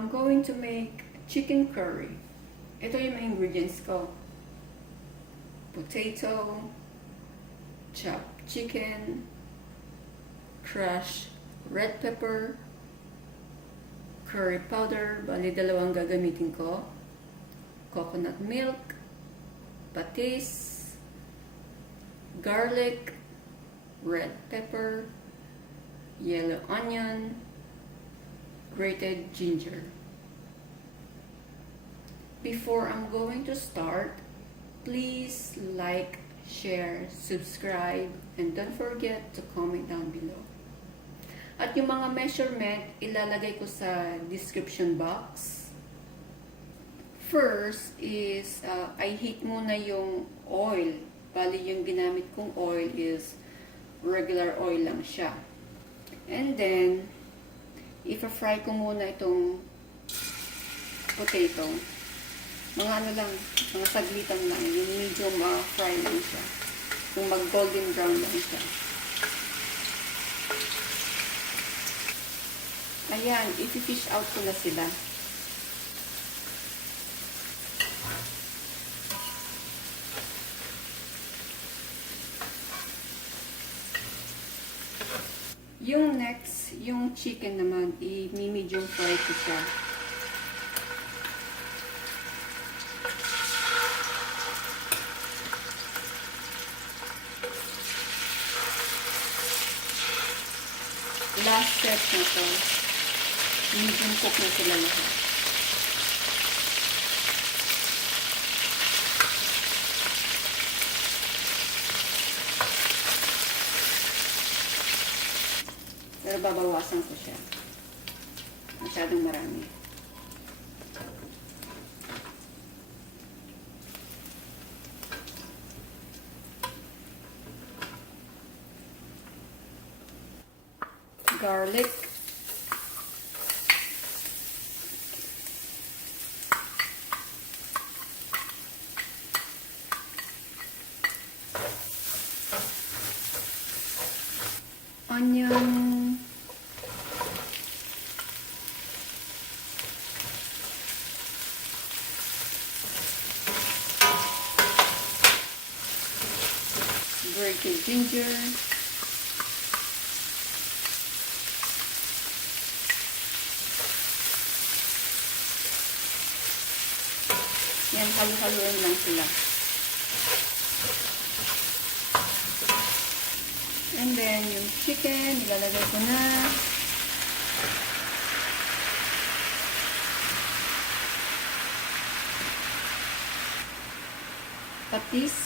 I'm going to make chicken curry. Ito yung mga ingredients ko. Potato, chopped chicken, crushed red pepper, curry powder, bali dalawang gagamitin ko, coconut milk, patis, garlic, red pepper, yellow onion, grated ginger. Before I'm going to start, please like, share, subscribe, and don't forget to comment down below. At yung mga measurement, ilalagay ko sa description box. First is, I heat muna yung oil. Bali yung ginamit kong oil is regular oil lang siya. And then, ipa-fry ko muna itong potato. Mga ano lang, mga saglitan lang. Yung medium fry lang siya. Yung mag-golden brown lang siya. Ayan, i-fish out ko na sila. Yung next, yung chicken naman, i-medium fry ko siya. Last step na to. Medium cook na sila lahat. Pero babawasan ko siya. Masyadong marami. Garlic. Onion. Grated ginger. Yan, halu-haluin lang sila. And then, yung chicken, ilalagay ko na. Patis.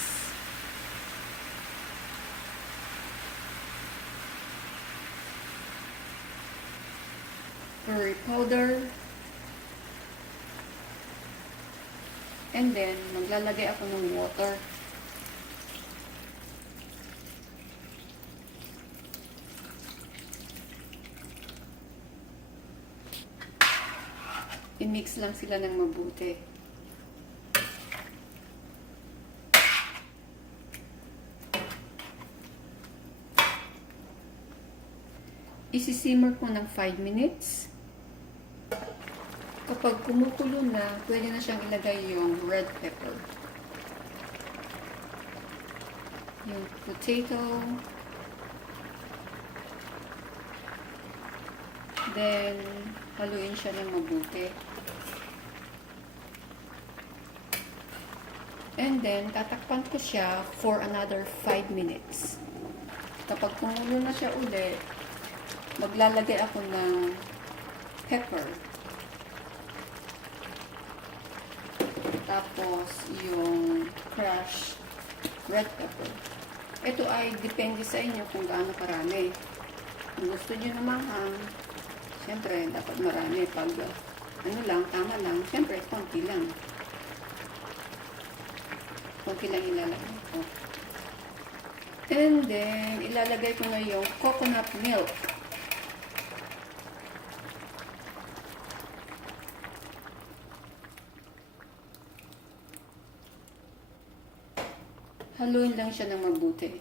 Curry powder. And then, maglalagay ako ng water. I-mix lang sila ng mabuti. Isi-simmer ko ng 5 minutes. Kapag kumukulo na, pwede na siyang ilagay yung red pepper. Yung potato. Then, haluin siya ng mabuti. And then, tatakpan ko siya for another 5 minutes. Kapag kumulo na siya ulit, maglalagay ako ng pepper. Tapos, yung crushed red pepper. Ito ay depende sa inyo kung gaano karami. Kung gusto nyo na manghang, siyempre, dapat marami. Pag ano lang, tama lang, siyempre, konti lang. Konti lang ilalagay ko. And then, ilalagay ko na yung coconut milk. Haluin lang siya ng mabuti.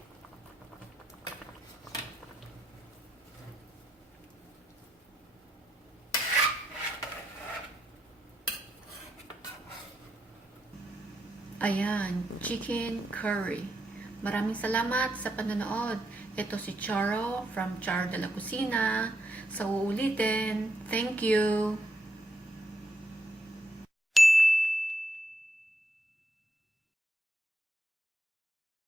Ayan, chicken curry. Maraming salamat sa panonood. Ito si Charo from Char de la Cocina. Sa uulitin. Thank you.